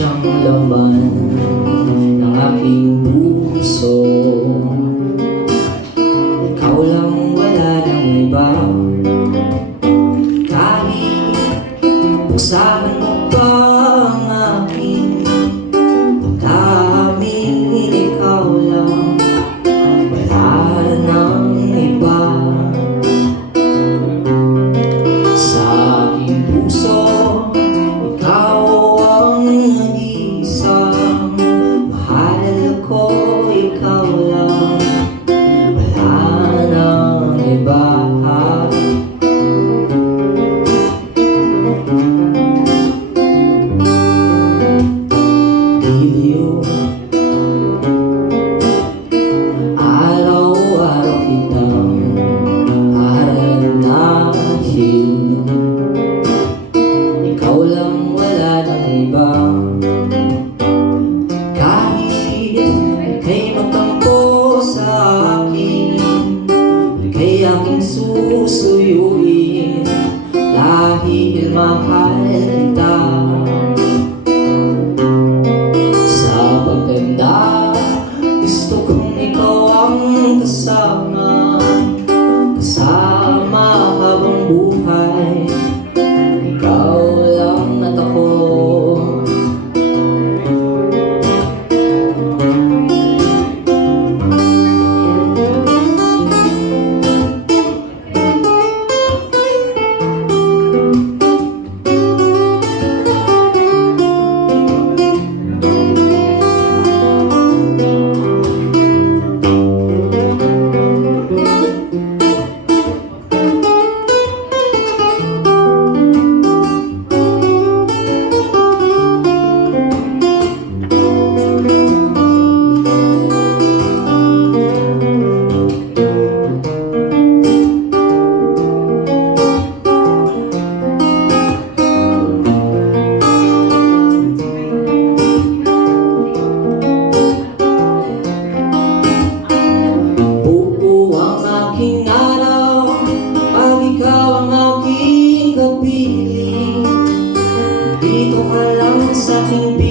siyang laman ng aking puso. ilahi ilmahal sa aking